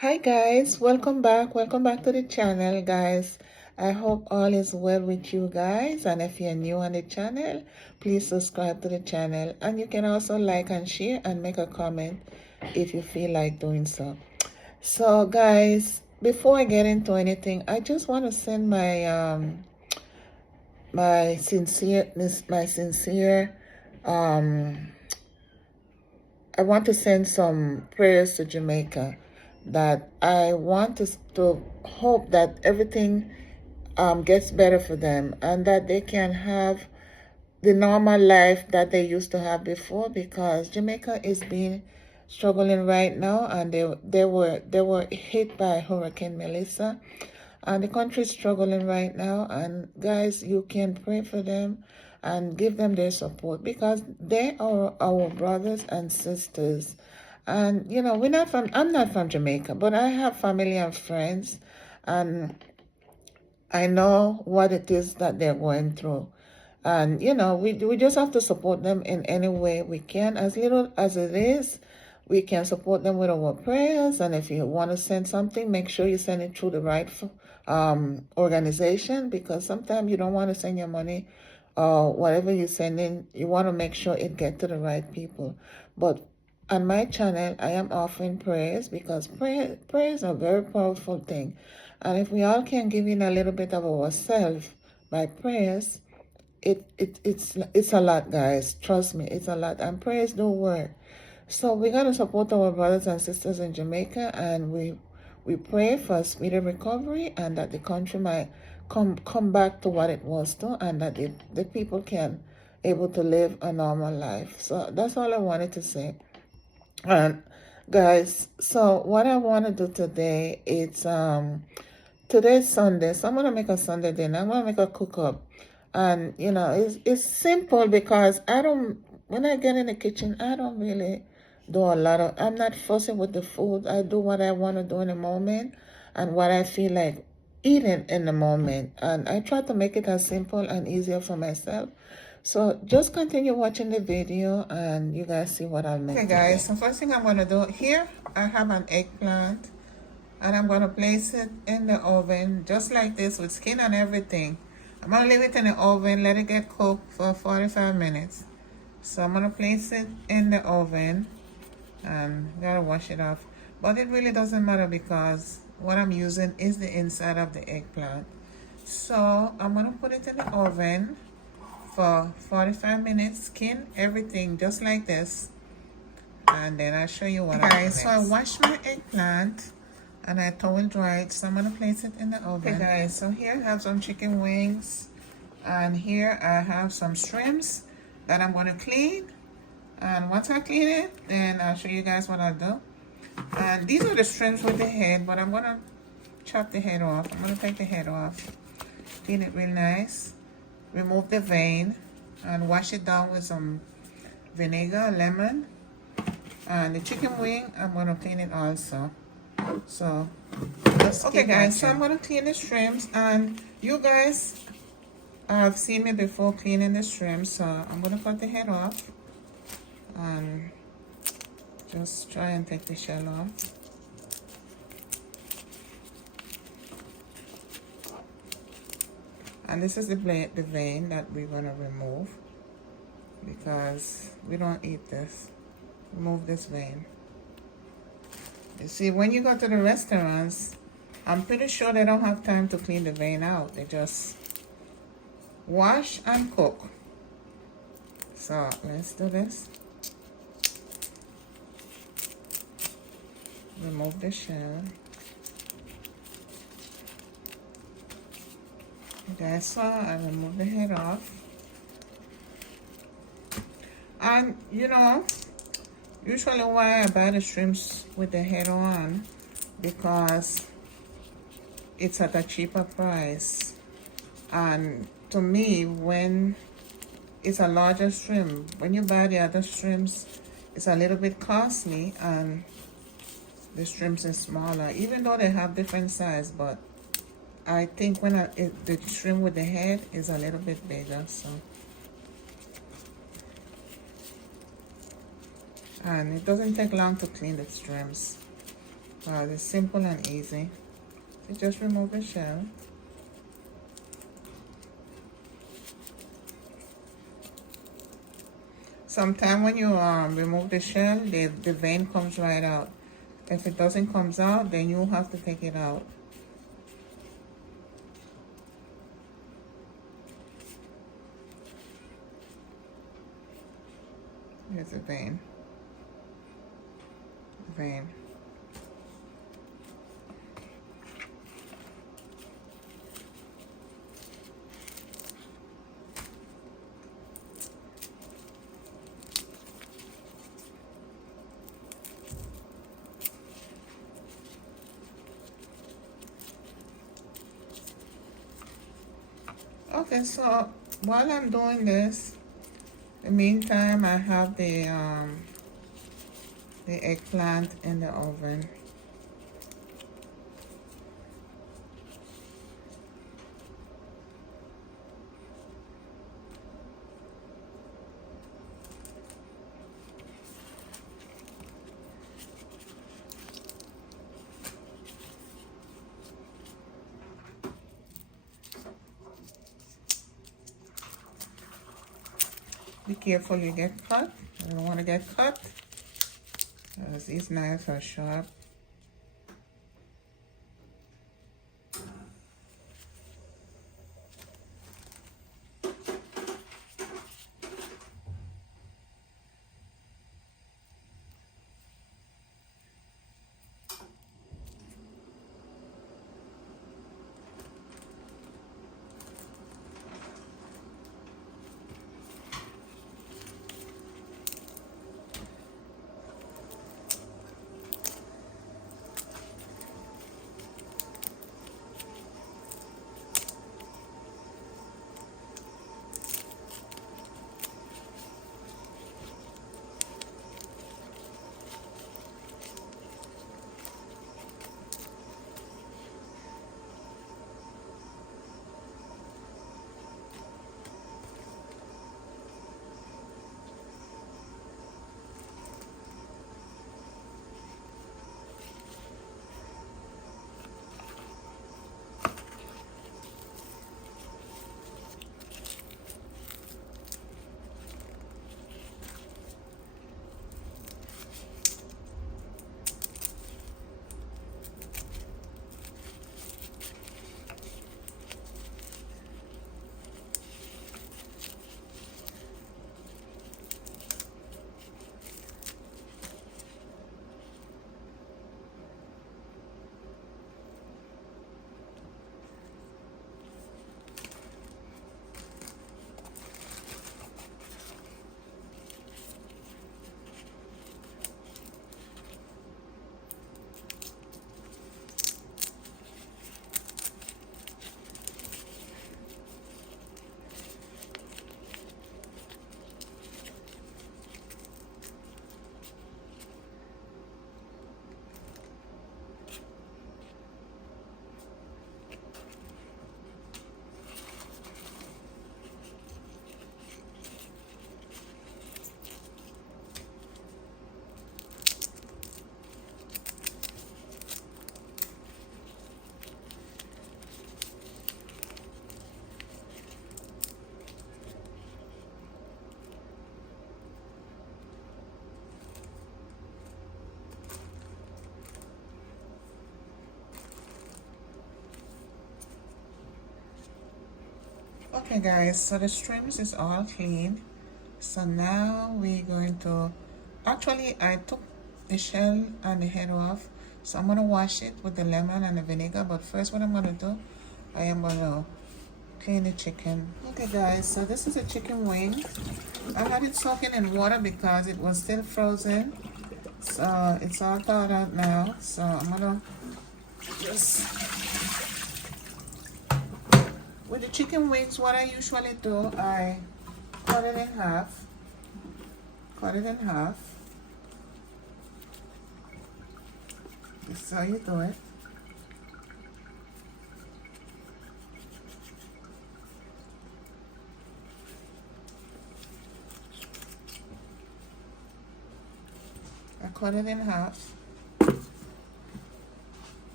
Hi guys, welcome back to the channel guys. I hope all is well with you guys, and if you're new on the channel, please subscribe to the channel, and you can also like and share and make a comment if you feel like doing so. So guys, before I get into anything, I just want to send my sincere um I want to send some prayers to Jamaica, that I want to hope that everything gets better for them, and that they can have the normal life that they used to have before, because Jamaica is being struggling right now, and they were hit by Hurricane Melissa, and the country is struggling right now. And guys, you can pray for them and give them their support, because they are our brothers and sisters. And I'm not from Jamaica, but I have family and friends, and I know what it is that they're going through. And we just have to support them in any way we can, as little as it is. We can support them with our prayers, and if you want to send something, make sure you send it through the right organization, because sometimes you don't want to send your money, whatever you send in, you want to make sure it get to the right people. But on my channel, I am offering prayers, because prayers are a very powerful thing. And if we all can give in a little bit of ourselves by prayers, it's a lot, guys. Trust me, it's a lot. And prayers do work. So we gotta support our brothers and sisters in Jamaica, and we pray for a speedy recovery, and that the country might come back to what it was to, and that the people can able to live a normal life. So that's all I wanted to say. And guys, so what I want to do today, today's Sunday, so I'm gonna make a Sunday dinner. I'm gonna make a cook up, and it's simple, because I don't. When I get in the kitchen, I don't really do a lot of. I'm not fussy with the food. I do what I want to do in the moment, and what I feel like eating in the moment, and I try to make it as simple and easier for myself. So just continue watching the video, and you guys see what I'll make. Okay, guys. So first thing I'm gonna do here, I have an eggplant, and I'm going to place it in the oven just like this, with skin and everything. I'm going to leave it in the oven, let it get cooked for 45 minutes. So I'm going to place it in the oven, and gotta wash it off. But it really doesn't matter, because what I'm using is the inside of the eggplant. So I'm going to put it in the oven for 45 minutes, skin, everything just like this. And then I'll show you what I do next. So I washed my eggplant, and I towel dried, so I'm gonna place it in the oven. Okay guys, so here I have some chicken wings, and here I have some shrimps that I'm gonna clean. And once I clean it, then I'll show you guys what I'll do. And these are the shrimps with the head, but I'm gonna chop the head off. I'm gonna take the head off, clean it real nice, remove the vein, and wash it down with some vinegar, lemon. And the chicken wing, I'm gonna clean it also. So okay guys, so I'm gonna clean the shrimps, and you guys have seen me before cleaning the shrimps, so I'm gonna cut the head off and just try and take the shell off. And this is the vein that we're gonna remove, because we don't eat this. Remove this vein. You see, when you go to the restaurants, I'm pretty sure they don't have time to clean the vein out. They just wash and cook. So let's do this. Remove the shell. You guys saw I removed the head off. And usually why I buy the shrimps with the head on, because it's at a cheaper price. And to me, when it's a larger shrimp, when you buy the other shrimps, it's a little bit costly, and the shrimps is smaller, even though they have different size. But I think when the shrimp with the head is a little bit bigger. So, and it doesn't take long to clean the shrimps. It's simple and easy. You just remove the shell. Sometimes when you remove the shell, the vein comes right out. If it doesn't comes out, then you have to take it out. Here's a vein. Vein. Okay, so while I'm doing this, in the meantime, I have the eggplant in the oven. Be careful you get cut. You don't want to get cut because these knives are sharp. Okay guys, so the strips is all clean. So now we're going to, actually I took the shell and the head off. So I'm going to wash it with the lemon and the vinegar. But first what I'm going to do, I am going to clean the chicken. Okay guys, so this is a chicken wing. I had it soaking in water because it was still frozen. So it's all thawed out now. So I'm going to just... With the chicken wings, what I usually do, I cut it in half. Cut it in half. This is how you do it. I cut it in half.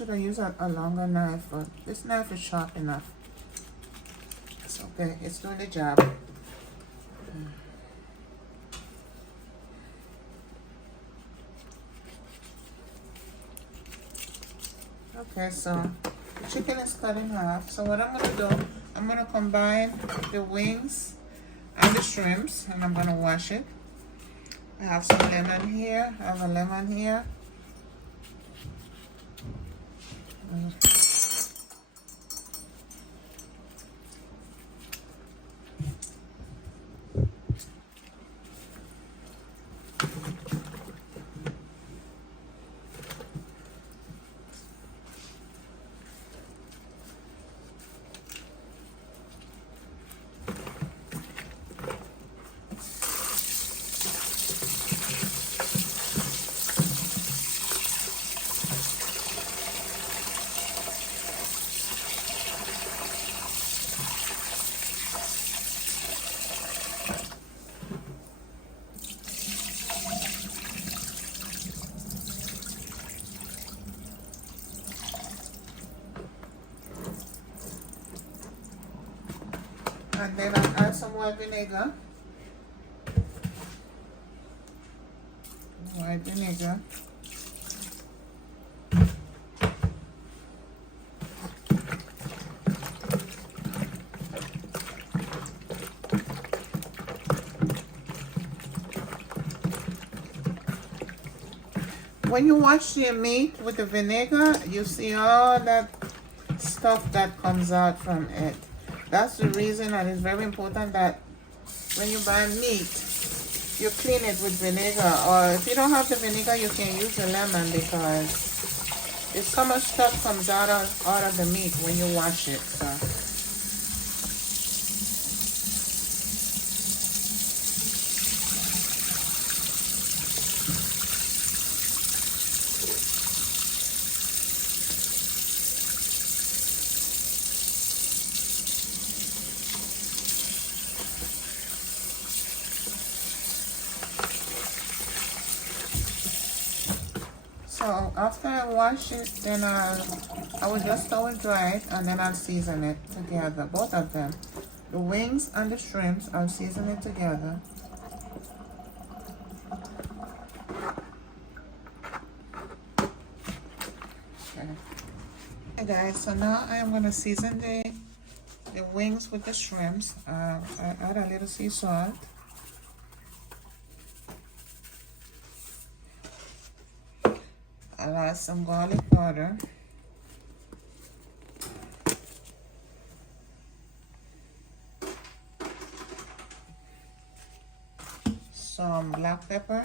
should have used a longer knife, but this knife is sharp enough. It's okay. It's doing the job. Okay, so the chicken is cut in half. So what I'm gonna do, I'm gonna combine the wings and the shrimps, and I'm gonna wash it. I have some lemon here. I have a lemon here. And then I'll add some white vinegar. White vinegar. When you wash your meat with the vinegar, you see all that stuff that comes out from it. That's the reason, and it's very important that when you buy meat, you clean it with vinegar. Or if you don't have the vinegar, you can use the lemon, because there's so much stuff comes out of the meat when you wash it. So. So after I wash it, then I will just throw it dry, and then I'll season it together, both of them. The wings and the shrimps, I'll season it together. Okay. Hey guys, so now I am going to season the wings with the shrimps. I add a little sea salt. I'll add some garlic powder. Some black pepper.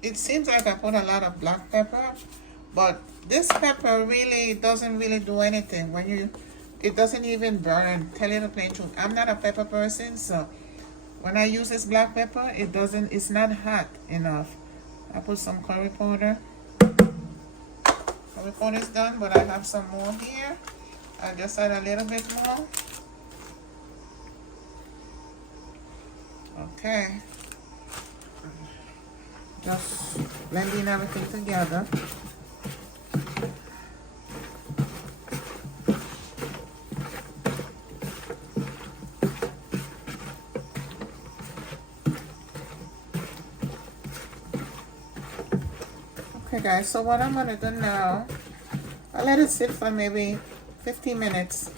It seems like I put a lot of black pepper, but this pepper really doesn't really do anything. It doesn't even burn. Tell you the plain truth, I'm not a pepper person, so when I use this black pepper, it's not hot enough. I put some curry powder. Curry powder is done, but I have some more here. I'll just add a little bit more. Okay. Just blending everything together. Okay guys, so what I'm gonna do now, I'll let it sit for maybe 15 minutes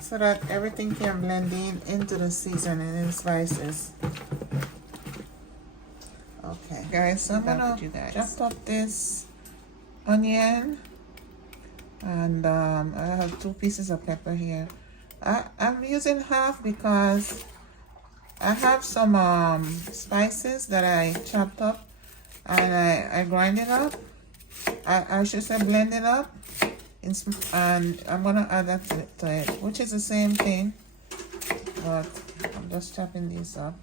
so that everything can blend into the seasoning and spices. Okay guys, so I'm gonna chop up this onion, and I have 2 pieces of pepper here. I'm using half because I have some spices that I chopped up, and I grind it up. I should say blend it up, and I'm gonna add that to it, which is the same thing, but I'm just chopping these up.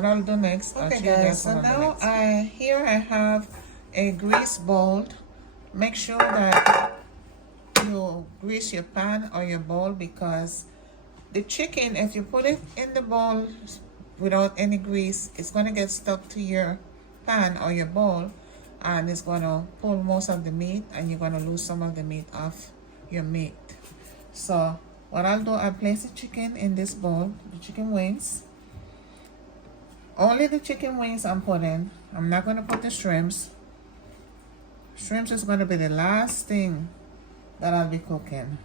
what I'll do next, I'll show you guys so now here I have a grease bowl. Make sure that you grease your pan or your bowl, because the chicken, if you put it in the bowl without any grease, it's going to get stuck to your pan or your bowl, and it's going to pull most of the meat, and you're going to lose some of the meat off your meat. So what I'll do, I'll place the chicken in this bowl, the chicken wings. Only the chicken wings I'm putting. I'm not going to put the shrimps. Shrimps is going to be the last thing that I'll be cooking.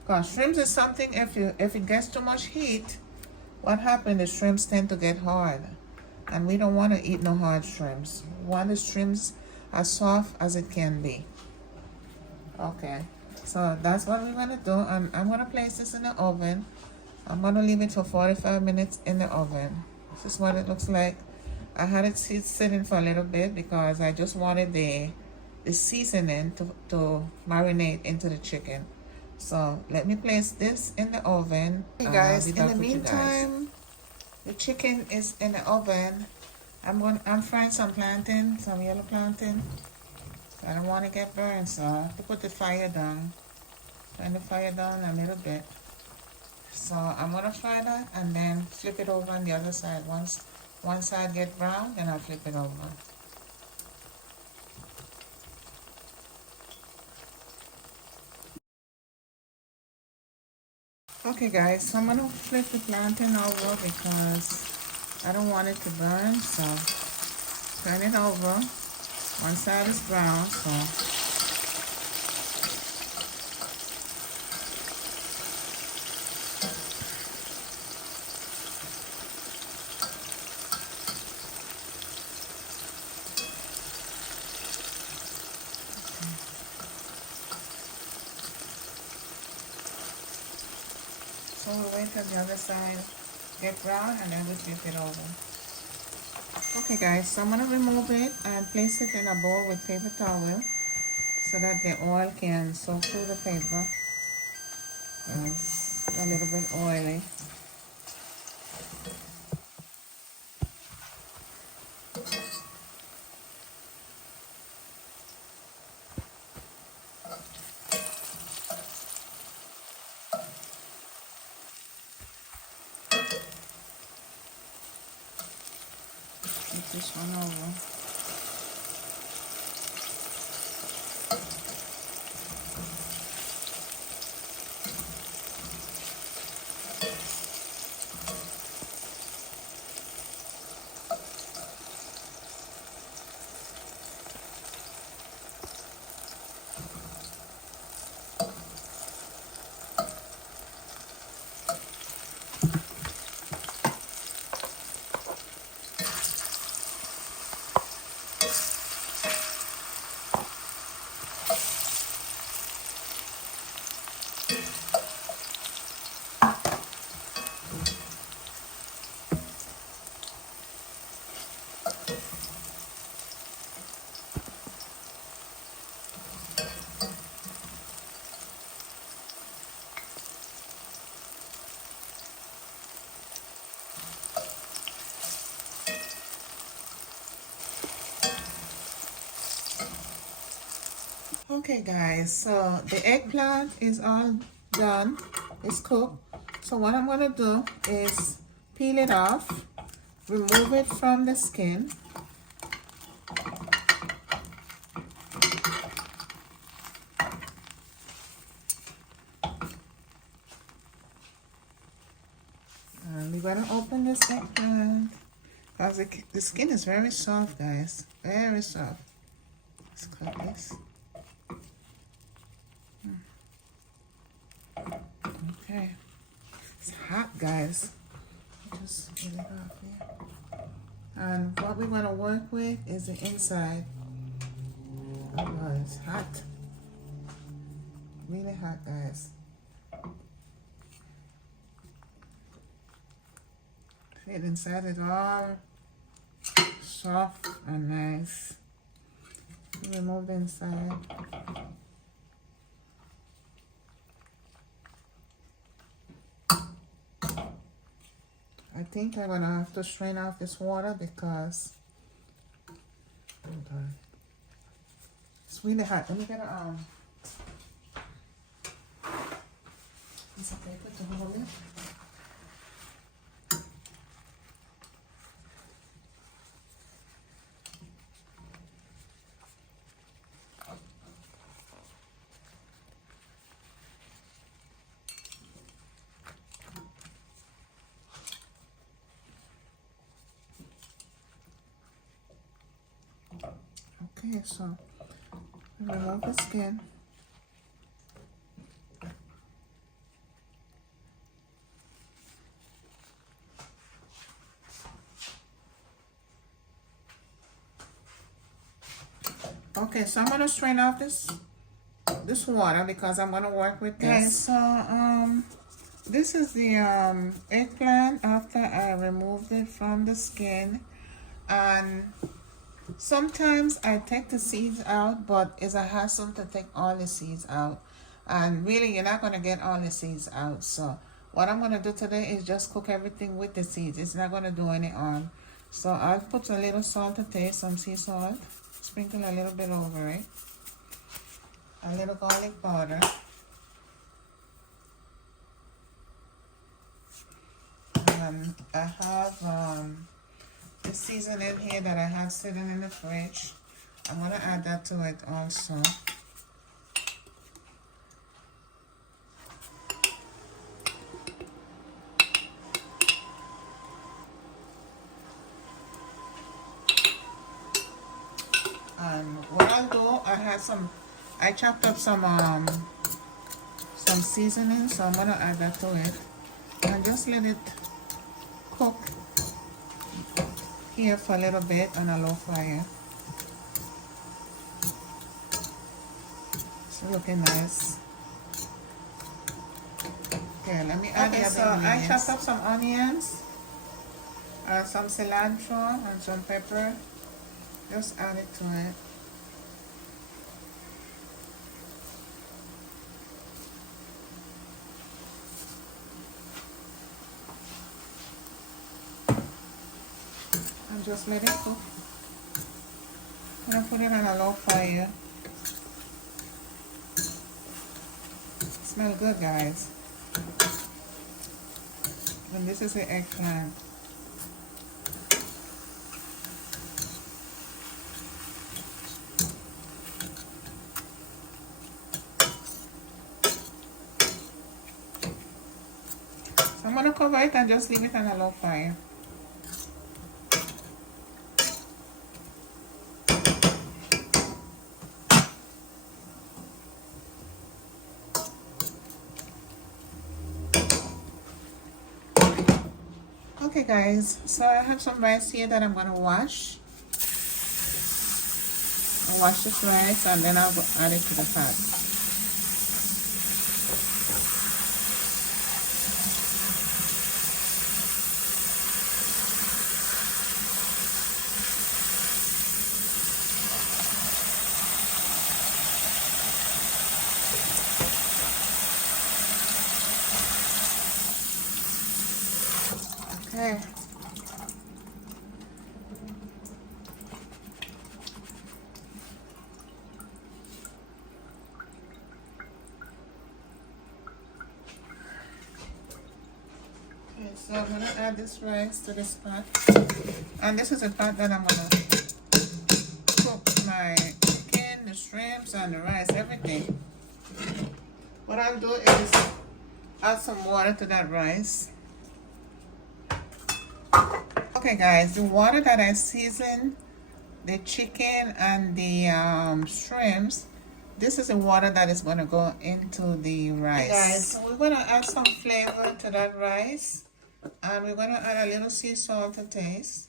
Because shrimps is something, if it gets too much heat, what happens, the shrimps tend to get hard. And we don't want to eat no hard shrimps. We want the shrimps as soft as it can be. Okay, so that's what we're going to do. And I'm going to place this in the oven. I'm going to leave it for 45 minutes in the oven. This is what it looks like. I had it sitting for a little bit because I just wanted the seasoning to marinate into the chicken. So let me place this in the oven. Hey guys, in the meantime, the chicken is in the oven. I'm frying some plantain, some yellow plantain. I don't want to get burned, so I have to put the fire down. Turn the fire down a little bit. So I'm gonna fry that and then flip it over on the other side. Once one side get brown, then I'll flip it over. Okay guys, so I'm gonna flip the plantain over because I don't want it to burn. So turn it over. One side is brown, so we'll wait till the other side get brown and then we'll flip it over. Okay guys, so I'm going to remove it and place it in a bowl with paper towel so that the oil can soak through the paper. It's a little bit oily. Flip this one over. Okay guys, so the eggplant is all done, it's cooked. So what I'm going to do is peel it off, remove it from the skin. And we're going to open this eggplant because the skin is very soft, guys, very soft. Let's cut this. Okay, it's hot, guys. Just get it off here. And what we're going to work with is the inside. Oh, it's hot. Really hot, guys. Fit inside it all soft and nice. Remove the inside. I think I'm gonna have to strain off this water because it's really hot. Let me get a piece of paper to hold it. Okay, so remove the skin. Okay, so I'm gonna strain off this water because I'm gonna work with this. Okay, so this is the eggplant after I removed it from the skin, and sometimes I take the seeds out, but it's a hassle to take all the seeds out, and really you're not gonna get all the seeds out. So what I'm gonna do today is just cook everything with the seeds. It's not gonna do any harm. So I'll put a little salt to taste, some sea salt, sprinkle a little bit over it, a little garlic powder, and I have the seasoning here that I have sitting in the fridge. I'm gonna add that to it also. And what I'll do, I chopped up some seasoning, so I'm gonna add that to it and just let it cook here for a little bit on a low fire. It's looking nice. Okay, let me add the other ingredients. I chopped up some onions, some cilantro, and some pepper. Just add it to it. And just let it cook. I'm gonna put it on a low fire. Smell good, guys. And this is the eggplant. So I'm gonna cover it and just leave it on a low fire. Okay guys, so I have some rice here that I'm going to wash. I'll wash this rice and then I'll add it to the pot. Okay. So I'm going to add this rice to this pot. And this is a pot that I'm going to cook my chicken, the shrimps, and the rice, everything. What I'll do is add some water to that rice. Okay guys, the water that I seasoned the chicken and the shrimps, this is the water that is going to go into the rice. Okay guys, so we're going to add some flavor to that rice. And we're going to add a little sea salt to taste.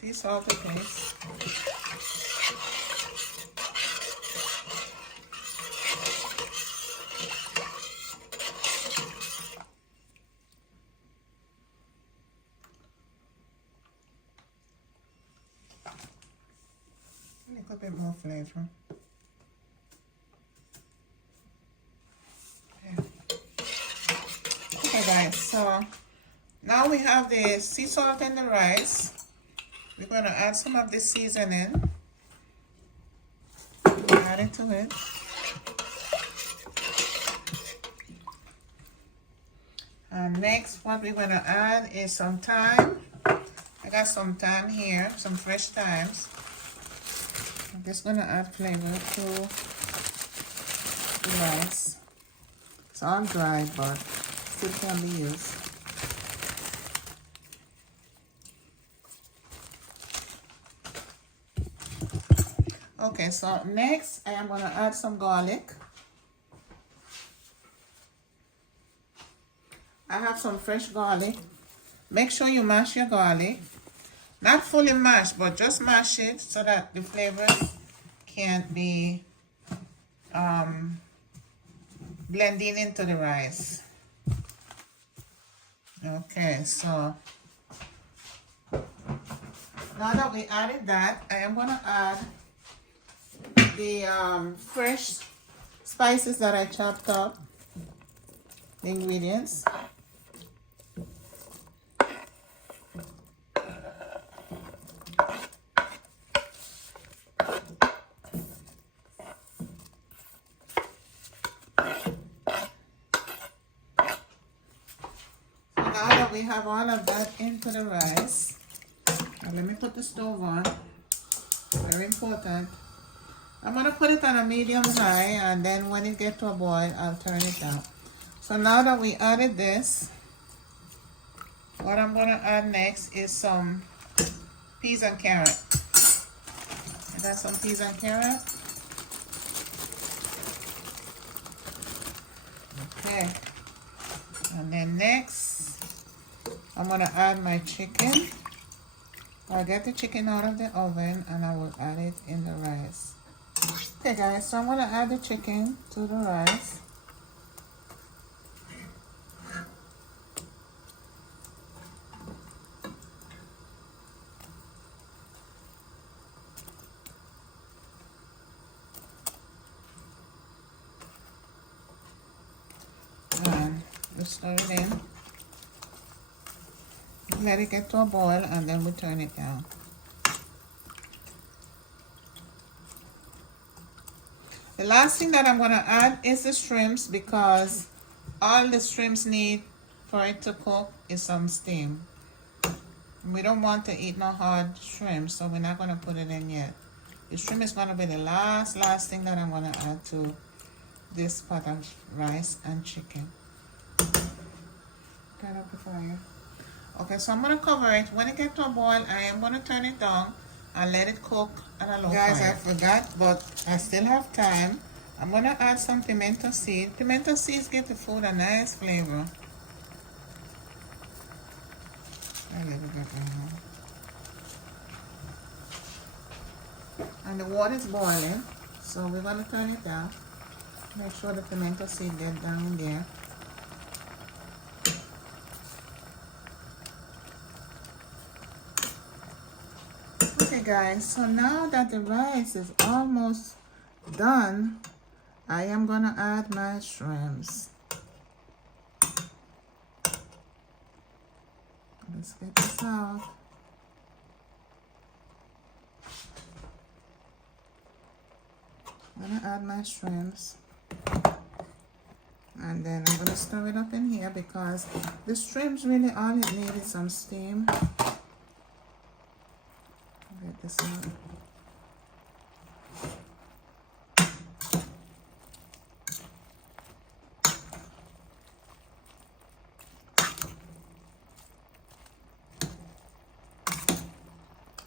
Sea salt to taste. A little bit more flavor. now we have the sea salt and the rice. We're going to add some of the seasoning. Add it to it. And next, what we're going to add is some thyme. I got some thyme here, some fresh thymes. I'm just going to add flavor to the rice. It's all dry, but still can be used. Okay, so next I am going to add some garlic. I have some fresh garlic. Make sure you mash your garlic. Not fully mashed, but just mash it so that the flavors can't be blending into the rice. Okay, so now that we added that, I am going to add the fresh spices that I chopped up, the ingredients. Now that we have all of that into the rice, now let me put the stove on. Very important. I'm going to put it on a medium high, and then when it gets to a boil, I'll turn it down. So now that we added this, what I'm going to add next is some peas and carrot. I got some peas and carrot. Okay. And then next, I'm going to add my chicken. I'll get the chicken out of the oven and I will add it in the rice. Okay guys, so I'm going to add the chicken to the rice. And we stir it in. Let it get to a boil and then we turn it down. The last thing that I'm going to add is the shrimps, because all the shrimps need for it to cook is some steam. We don't want to eat no hard shrimp, so we're not going to put it in yet. The shrimp is going to be the last thing that I'm going to add to this pot of rice and chicken. Turn up the fire. Okay, so I'm going to cover it. When it gets to a boil, I am going to turn it down and let it cook at a low fire. Guys, I forgot, but I still have time. I'm going to add some pimento seed. Pimento seeds give the food a nice flavor. A little bit right now. And the water is boiling, so we're going to turn it down. Make sure the pimento seed get down there. Okay guys, so now that the rice is almost done, I am gonna add my shrimps. Let's get this out. I'm gonna add my shrimps. And then I'm gonna stir it up in here because the shrimps really all it needs is some steam. Get this out.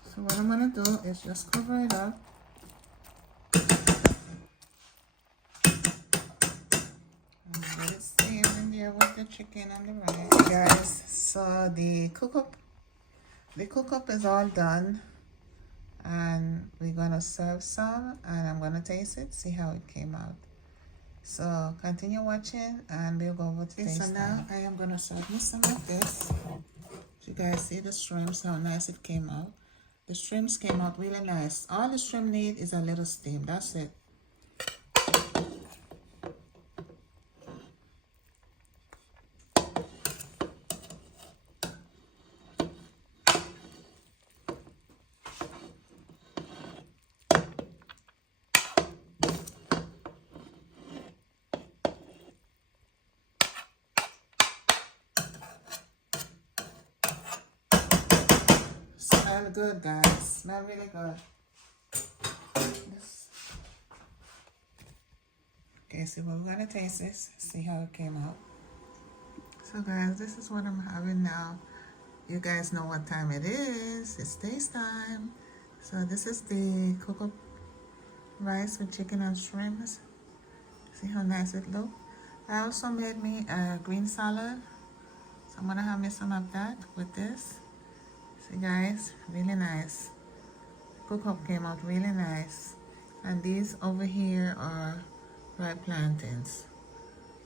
So what I'm going to do is just cover it up. And let it steam in there with the chicken and the rice. Guys, so the cook up is all done. And we're going to serve some, and I'm going to taste it, see how it came out. So continue watching and we'll go over to taste. So now I am going to serve me some of this. You guys see the shrimps, how nice it came out. The shrimps came out really nice. All the shrimp need is a little steam. That's it. smell good, guys. Smell really good. Okay, so we're gonna taste this, see how it came out. So guys, this is what I'm having now. You guys know what time it is. It's taste time. So this is the cooked rice with chicken and shrimps. See how nice it looks. I also made me a green salad. So I'm gonna have me some of that with this. See guys, really nice. Cook-up came out really nice. And these over here are ripe plantains.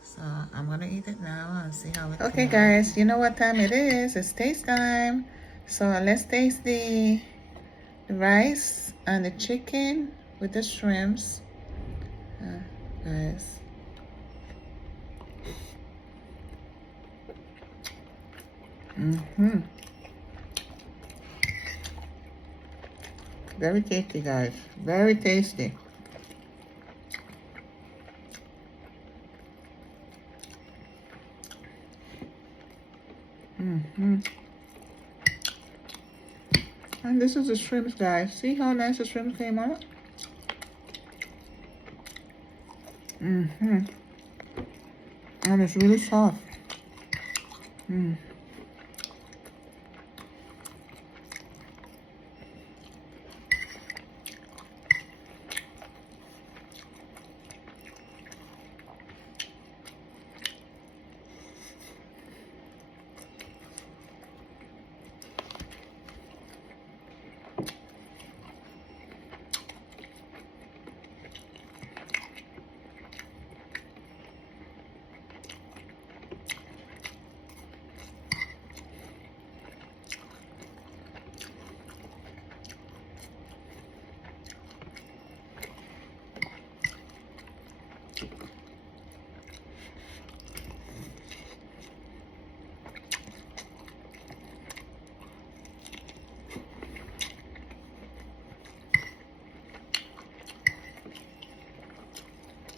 So I'm gonna eat it now and see how it tastes. Okay guys, you know what time it is. It's taste time. So let's taste the rice and the chicken with the shrimps. Guys. Very tasty, guys. Very tasty. And this is the shrimps, guys. See how nice the shrimps came out? And it's really soft.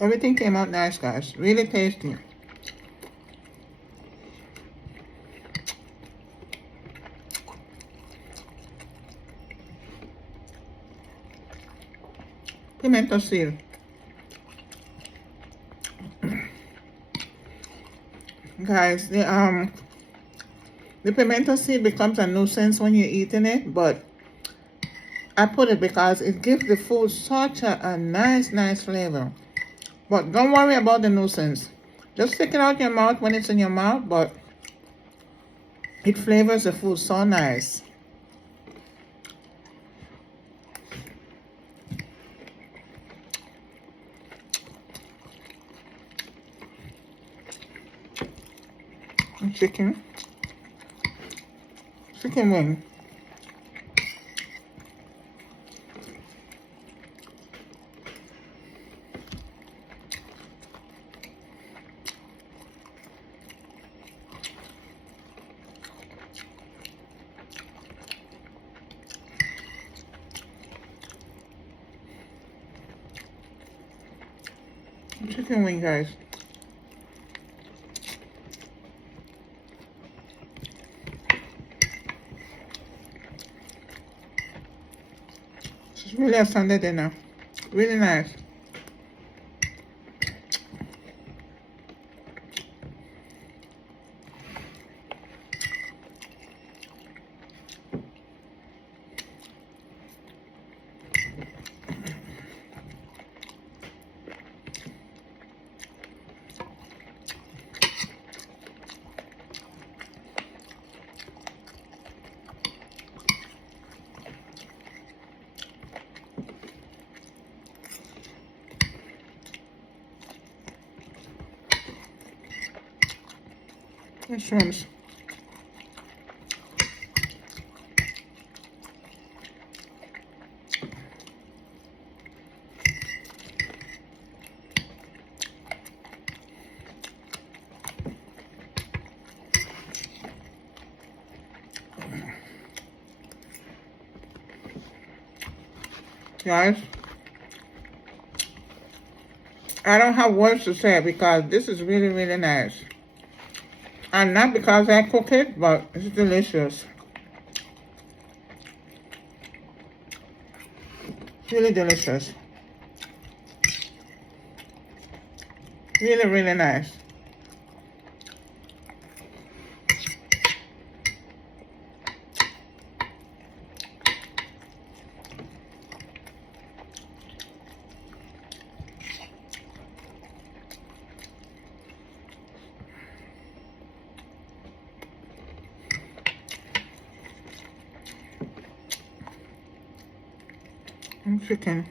Everything came out nice, guys. Really tasty. Pimento seed. Guys, the pimento seed becomes a nuisance when you're eating it, but I put it because it gives the food such a nice flavor. But don't worry about the nuisance. Just stick it out your mouth when it's in your mouth, but it flavors the food so nice. And chicken wing. Chicken wing, guys. It's really a Sunday dinner. Really nice. The shrimps. Guys, I don't have words to say because this is really nice. And not because I cook it, but it's delicious. Really delicious. Really, really nice. And chicken.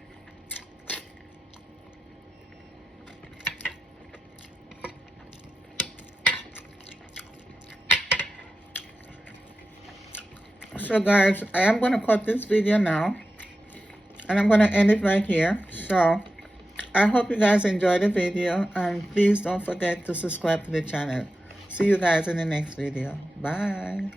So guys, I am going to cut this video now. And I'm going to end it right here. So I hope you guys enjoyed the video. And please don't forget to subscribe to the channel. See you guys in the next video. Bye.